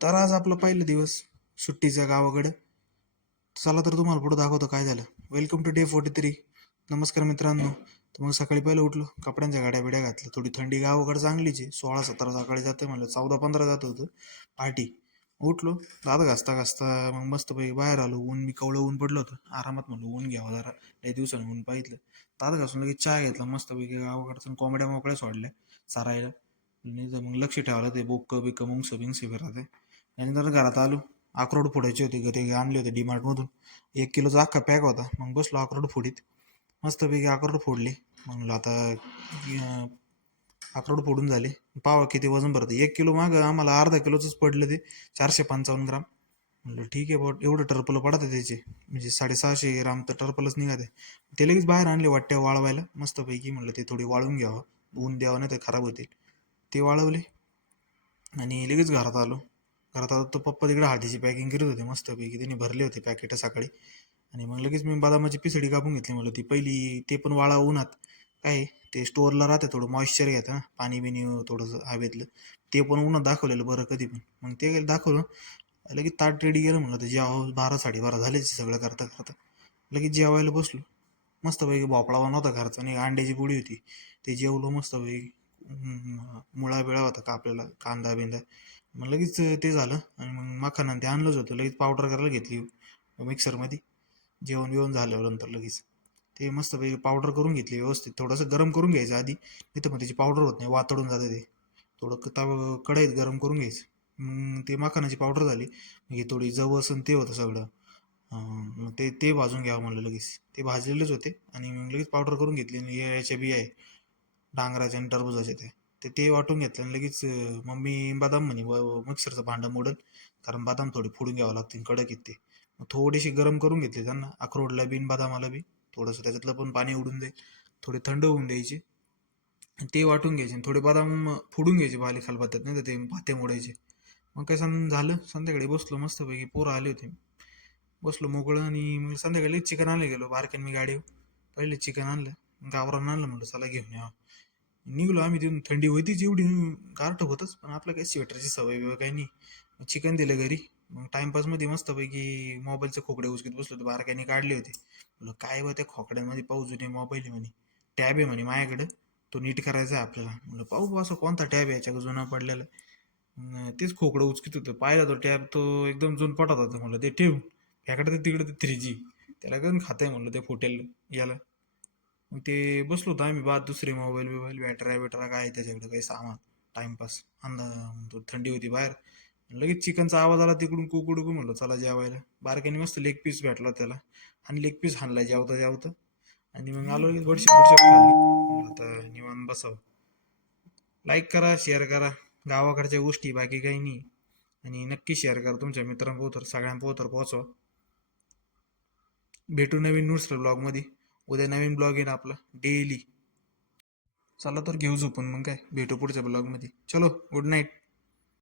तर आज आपलं पहिला दिवस सुट्टीचा गावाकडं. चला तर तुम्हाला पुढे दाखवतो काय झालं. Welcome to day 43. नमस्कार मित्रांनो. तर मग सकाळी पहिलं उठलो, कपड्यांच्या गाड्या बिड्या घातल्या. थोडी थंडी गावाकडे चांगलीच आहे, 16-17 सकाळी जाते म्हणलं, 14-15 जात होतं पहाटी. उठलो, दात घासता घासता मग मस्तपैकी बाहेर आलो. ऊन मी कवळं ऊन पडलं होतं, आरामात म्हणलं ऊन घ्यावं जरा, लई दिवसांनी ऊन पाहिलं. दात घासून लगेच चहा घेतला मस्तपैकी. गावाकडचं कोंबड्या मोकळ्या सोडल्या चारायला. नाही तर मग लक्ष ठेवायला ते बोक्क बिक्क मुंगस बिंगस फिरत. त्यानंतर घरात आलो, अक्रोड फोडायचे होते, ते आणले होते डीमार्टमधून. 1 किलोचा अख्खा पॅक होता. मग बसलो अक्रोड फोडीत, मस्तपैकी अक्रोड फोडले. म्हणलं आता अक्रोड फोडून झाले, पावा किती वजन भरतं. 1 किलो मागं आम्हाला अर्धा किलोचंच पडलं ते, 455 ग्राम. म्हणलं ठीक आहे बॉट, एवढं टर्पल पडत त्याचे, म्हणजे 650 ग्राम तर टर्पलच निघाते. ते लगेच बाहेर आणले वाट्या वाळवायला मस्तपैकी. म्हणलं ते थोडी वाळून घ्यावं, ऊन द्यावं नाही तर खराब होतील. ते वाळवले आणि लगेच घरात आलो. घरात आलो तर पप्पा तिकडे हळदीची पॅकिंग करत होते मस्तपैकी. त्यांनी भरले होते पॅकेट सकाळी. आणि मग लगेच मी बदामाची पिसडी कापून घेतली. मला ती पहिली ते पण वाळा उन्हात. काय ते स्टोअरला राहते, थोडं मॉइश्चर घेतं ना, पाणी बिणी थोडंसं हवेतलं. ते पण उन्हात दाखवलेलं बरं कधी पण. मग ते दाखवलं, लगेच ताट रेडी केलं. म्हणलं तर जेव्हा 12-12:30 झालेच सगळं करता करता. लगेच जेवायला बसलो. मस्तपैकी भोपळा बनवता घरचा आणि अंड्याची पोळी होती. ते जेवलो मस्तपैकी. मुळा बिळा होता का आपल्याला, कांदा बिंदा. मग लगेच ते झालं. आणि मग मखाना ते आणलंच होतं, लगेच पावडर करायला घेतली मिक्सरमध्ये. जेवण बिवण झाल्यानंतर लगेच ते मस्तपैकी पावडर करून घेतली व्यवस्थित. थोडंसं गरम करून घ्यायचं आधी, नाही तर मग त्याची पावडर होत नाही, वातडून जाते ते. थोडं कढईत गरम करून घ्यायचं. मग ते मखानाची पावडर झाली. मग थोडी जवस आणि ते होतं सगळं. मग ते भाजून घ्यावं म्हणलं लगेच. ते भाजलेलेच होते. आणि मग लगेच पावडर करून घेतली. आणि याच्या बिया आहे डांगराच्या आणि टरबुजाच्या, ते वाटून घेतलं. आणि लगेच मम्मी बदाम म्हणे मिक्सरचं भांडं मोडल, कारण बदाम थोडे फोडून घ्यावं लागतील, कडक येते. मग थोडीशी गरम करून घेतली त्यांना, अक्रोडला बिन बदामाला बी. थोडंसं त्याच्यातलं पण पाणी उडून जाईल, थोडे थंड होऊन द्यायचे. आणि ते वाटून घ्यायचे. आणि थोडे बदाम फोडून घ्यायचे बाली खालपात्यात, नाही तर ते भाते मोडायचे. मग काय झालं. संध्याकाळी बसलो मस्तपैकी, पोरं आले होते, बसलो मोकळं. आणि मग संध्याकाळी चिकन आणायला गेलो बारक्यान मी गाडीवर. पहिले चिकन आणलं, गावरान आणलं, म्हणलं चला घेऊन यावं. निघलो आम्ही तिथून. थंडी होतीच एवढी, गारठ होतच, पण आपलं काही स्वेटरची सवय बिवय काही नाही. चिकन दिलं घरी. मग टाइमपासमध्ये मस्तपैकी मोबाईलचे खोकडे उचकीत बसलो होते, बारक्याने काढले होते. म्हणलं काय बा त्या खोकड्यांमध्ये पाहू, जुने मोबाईल आहे म्हणे, टॅब आहे म्हणे माझ्याकडं, तो नीट करायचा आहे आपल्याला. म्हणलं पाहू बा असं कोणता टॅब आहे याच्या जुना पडलेला. तेच खोकडं उचकीत होतं. पाहिला तो टॅब, तो एकदम जुनपटात होता. म्हणलं ते ठेव, ह्याकडे तिकडे ते 3G, त्याला करून खातंय म्हणलं ते फुटेल याला. मग ते बसलो होतो आम्ही बाद, दुसरे मोबाईल बिबाईल, बॅटऱ्या बिटऱ्या काय त्याच्याकडे काही सामान, टाइमपास. थंडी होती बाहेर. लगेच चिकनचा आवाज आला तिकडून, कुकडू. म्हणलं चला जेवायला. बारक्याने मस्त लेग पीस भेटला त्याला, आणि लेग पीस हाणला जेवता जेवता. आणि मग आलो लगेच बडशेप बिडशेप खाल्ली. म्हणलं आता निवांत बसावं. लाईक करा, शेअर करा, गावाकडच्या गोष्टी, बाकी काही नाही. आणि नक्की शेअर करा तुमच्या मित्रांपोतर, सगळ्यांपोतर पोहोचवा. भेटू नवीन नुसतं ब्लॉगमध्ये. उद्या नवीन ब्लॉग येईन आपला डेली. चला तर घेऊ झोपून, मग काय भेटू पुढच्या ब्लॉगमध्ये. चलो, गुड नाईट.